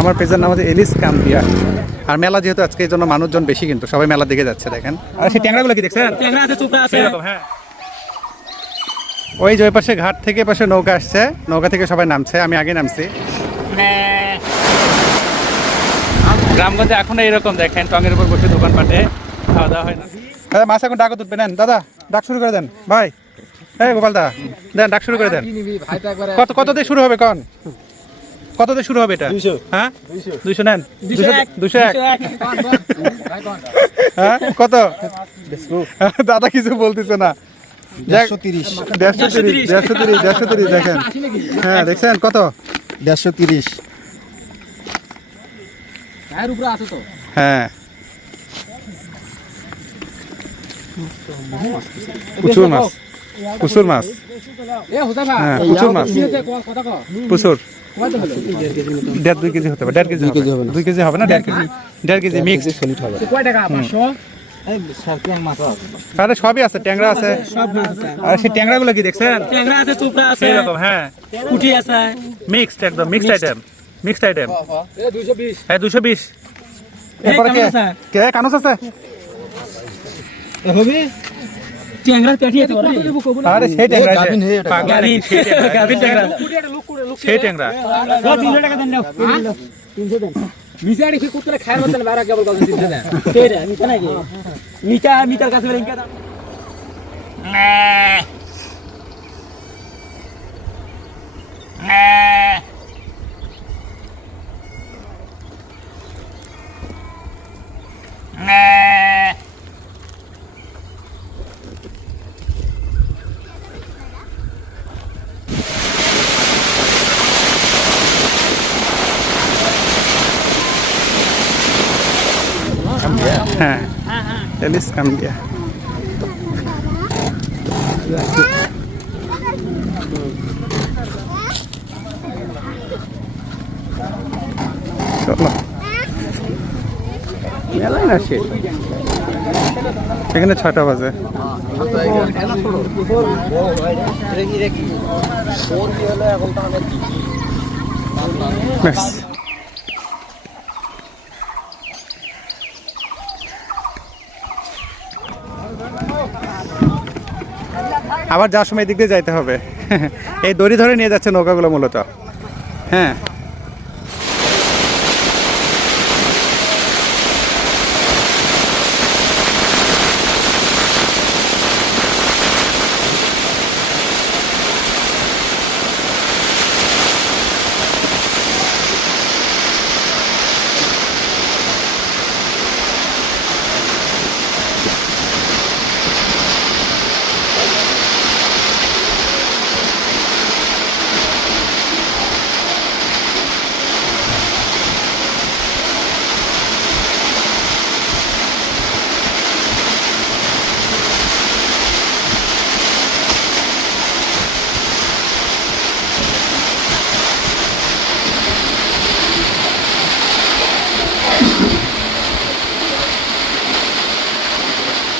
আমার পেজের নাম হচ্ছে এলিস কাম্পিয়া। আর মেলা যেহেতু আজকে এই জন্য মানুষজন বেশি, কিন্তু সবাই মেলার দিকে যাচ্ছে। দেখেন আর সেই ট্যাংরাগুলো কি দেখছেন? ট্যাংরা আছে, চোপড়া আছে এরকম। হ্যাঁ, ওই যে ওই পাশে ঘাট থেকে পাশে নৌকা আসছে, নৌকা থেকে সবাই নামছে, আমি আগে নামছি। গ্রামগঞ্জে এখন এইরকম দেখেন, টঙের উপর বসে দোকান পাটে খাওয়া দাওয়া হয় না। দাদা মাছ এখন ডাকও তুলবে, নেন দাদা ডাক শুরু করে দেন ভাই। এই গোপাল দা দেন, ডাক শুরু করে দেন। কত দিয়ে শুরু হবে কন? কত দিয়ে শুরু হবে এটা? 200। হ্যাঁ 200 নেন। 201। হ্যাঁ কত? দাদা কিছু বলতেছে না। 130 দেখেন। হ্যাঁ দেখছেন কত? 130। হ্যাঁ প্রচুর মাছ, প্রচুর মাছ। হ্যাঁ প্রচুর মাছ, প্রচুর। 1.5-2 কেজি হতে পারে, 1.5 কেজি হবে না, 2 কেজি হবে না, 1.5 কেজি মিক্সড সলিড হবে। আরে সবই আছে, ট্যাংরা আছে। আর সেই ট্যাংরাগুলো কি দেখছেন? ট্যাংরা আছে, চোপড়া আছে এরকম। হ্যাঁ পুঁটি আছে, মিক্সড, একদম মিক্সড আইটেম। হ্যাঁ 220। এরপরে কে কানুস আছে? ট্যাংরা পেটি আছে। আরে সেই ট্যাংরা আছে, গাভিন ট্যাংরা। সেই ট্যাংরা। 300 টাকা দেন নাও। 300 দেন। মিজাড়ি কি কুত্তরে খায় মতন বারা কেবল কত 300 দেন। কেরে মিটা নাকি? মিটার কাছে রেঙ্কা দাম। হ্যাঁ এলিস কাম্পিয়া। চলো মেলাই না শেষ, এখানে 6টা বাজে। ব্যাস। আবার যাওয়ার সময় এদিক দিয়ে যাইতে হবে। এই দড়ি ধরে নিয়ে যাচ্ছে নৌকাগুলো মূলত। হ্যাঁ